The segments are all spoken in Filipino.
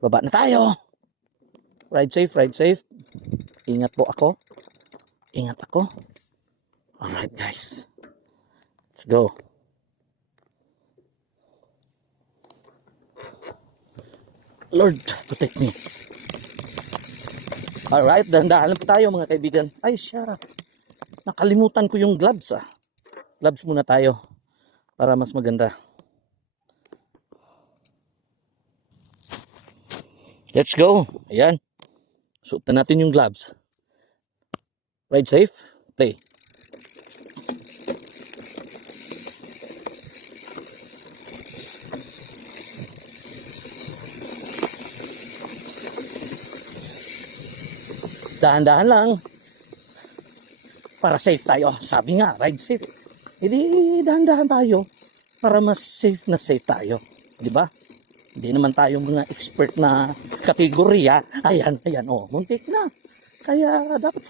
Baba na tayo. Ride safe, ride safe. Ingat po ako. Ingat ako. Alright guys. Let's go. Lord, protect me. Alright, dahan-dahan po tayo mga kaibigan. Ay siya. Nakalimutan ko yung gloves ah. Gloves muna tayo para mas maganda. Let's go. Ayan. Suot na natin yung gloves. Ride safe. Play. Dahan-dahan lang. Para safe tayo. Sabi nga, ride safe. Hindi dahan-dahan tayo para mas safe na safe tayo. Di ba? Hindi naman tayo mga expert na kategorya. Ayan, ayan. Oh, muntik na. Kaya dapat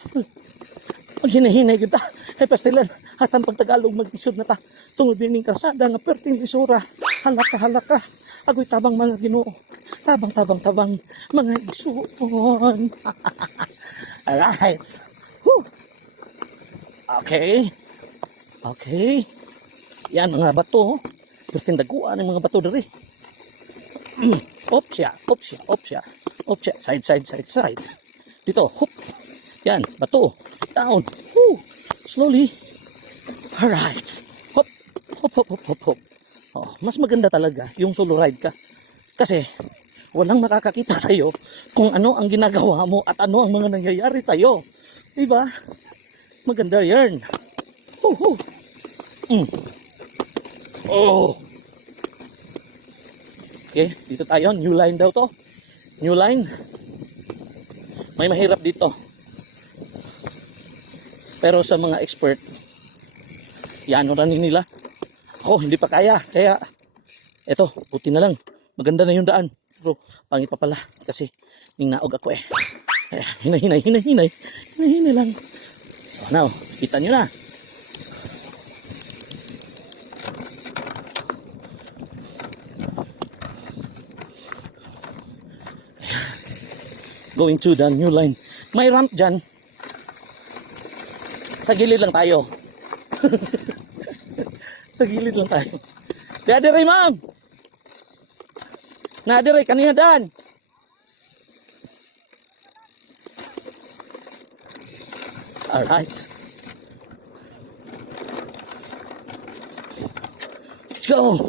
maghinahinay kita. Ay pastilan. Hastang pagtagalog mag-isod na ta. Tungod din ng karsada nga perting isura. Halaka, halaka. Agoy tabang mga Ginoo. Tabang, tabang, tabang. Mga isuon. Alright. Whew. Okay. Okay. Yan mga bato. Perting daguan ng mga bato dari. Opsya, opsya, opsya. Opsya. Side, side, side, side. Dito. Hop. Yan. Bato. Down. Whew. Slowly. Alright. Hop. Hop, hop, hop, hop, hop. Oh, mas maganda talaga yung solo ride ka. Kasi walang makakakita sa'yo kung ano ang ginagawa mo at ano ang mga nangyayari sa'yo. Diba? Maganda yan. Oh. Okay, dito tayo. New line daw to. New line. May mahirap dito. Pero sa mga expert, yan rin nila. Ako, hindi pa kaya. Kaya, eto, buti na lang. Maganda na yung daan. Pero, pangit pa pala. Kasi, ningnaog ako eh. Kaya, hinay. Hinay lang. So, now, kita nyo na. Going to the new line. May ramp dyan. Sa gilid lang tayo. Sa gilid lang tayo. Nadire, ma'am. Nadire, kanina dan. Alright. Let's go.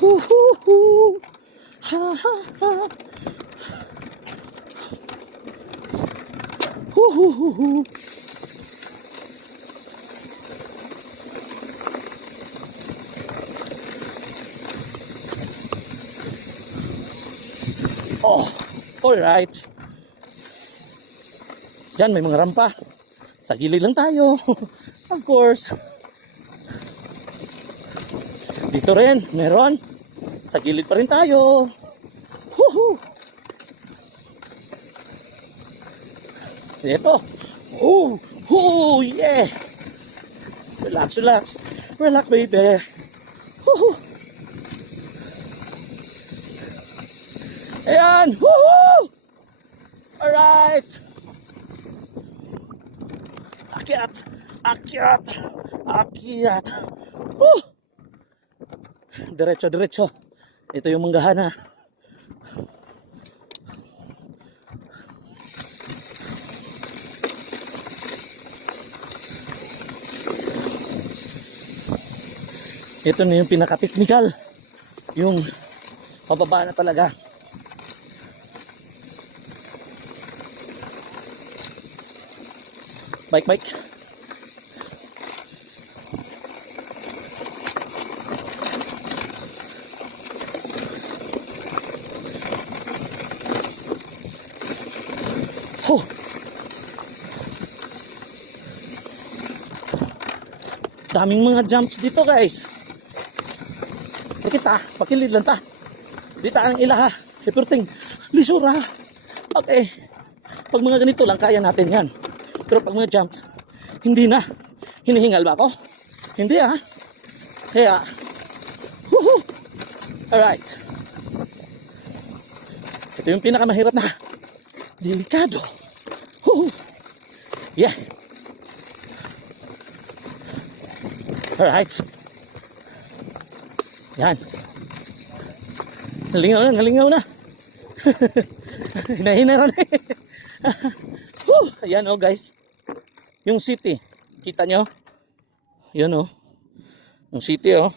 Hoo. Ha ha ha. Hoo. Oh, alright. Diyan may mga rampa. Sa gilid lang tayo. Of course. Dito rin, meron. Sa gilid pa rin tayo. Woohoo! Ito. Oh, yeah. Relax. Relax, baby. Woohoo! Ayan! Woohoo! Alright! Akyat! Woo! Diretso. Ito yung manggahana. Ito na yung pinaka-technical. Yung pababa na talaga. Bike. Oh. Daming mga jumps dito, guys. Kita, pakilid lang ta. Dito ang ilaha. Sipurting, lisura. Okay. Pag mga ganito lang, kaya natin yan. Pero pag mga jumps, hindi na. Hinihingal ba ako? Hindi ah. Kaya, woohoo! Alright. Ito yung pinakamahirap na delikado. Woo! Yeah. Alright. Yan. Nalingaw na. Hinahinara na eh. Ayan oh guys. Yung city. Kita nyo? Yan oh. Yung city oh.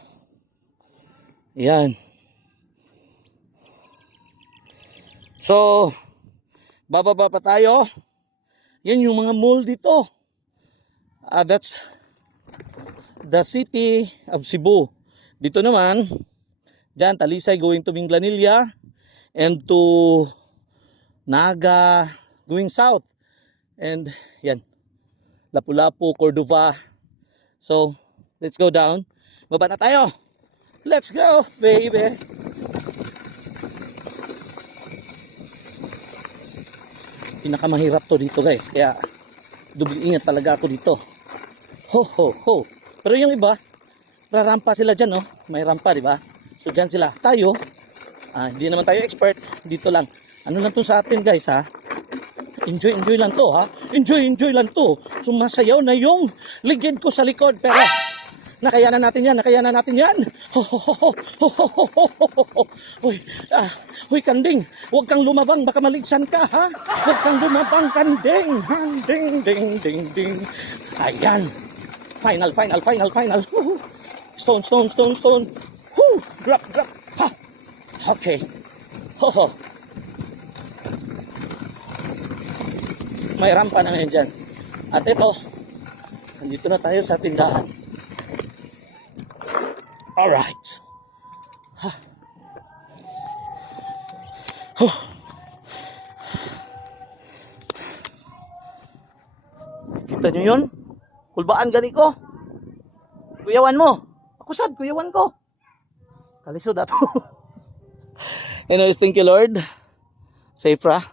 Yan. So, bababa pa tayo. Yan yung mga mall dito. That's the city of Cebu. Dito naman, dyan, Talisay going to Minglanilla and to Naga going south. And yan, Lapu-Lapu, Cordova. So, let's go down. Baba na tayo. Let's go, baby. Pinakamahirap to dito guys. Kaya, dubli ingat talaga ako dito. Ho, ho, ho. Pero yung iba, rarampa sila dyan, no? May rampa, di ba? So, dyan sila. Tayo, hindi naman tayo expert. Dito lang. Ano lang to sa atin, guys, ha? Enjoy lang to, ha? Enjoy lang to. Sumasayaw na yung legend ko sa likod. Pero, nakayanan natin yan. Ho, ho, ho, ho, ho, ho, ho, ho, ho. Uy, kanding. Huwag kang lumabang. Baka maligsan ka, ha? Huwag kang lumabang, kanding. Ding, ding, ding, ding. Ayan. Final. Stone. Drop. Ha. Okay. Ho. May rampa na ngayon dyan. At ito, nandito na tayo sa tindahan. Alright. Ha. Huh. Kita nyo yun? Kulbaan gani ko. Kuyawan mo. Ako sad, kuyawan ko. Kalisod ato. Anyways, thank you Lord. Safe ra.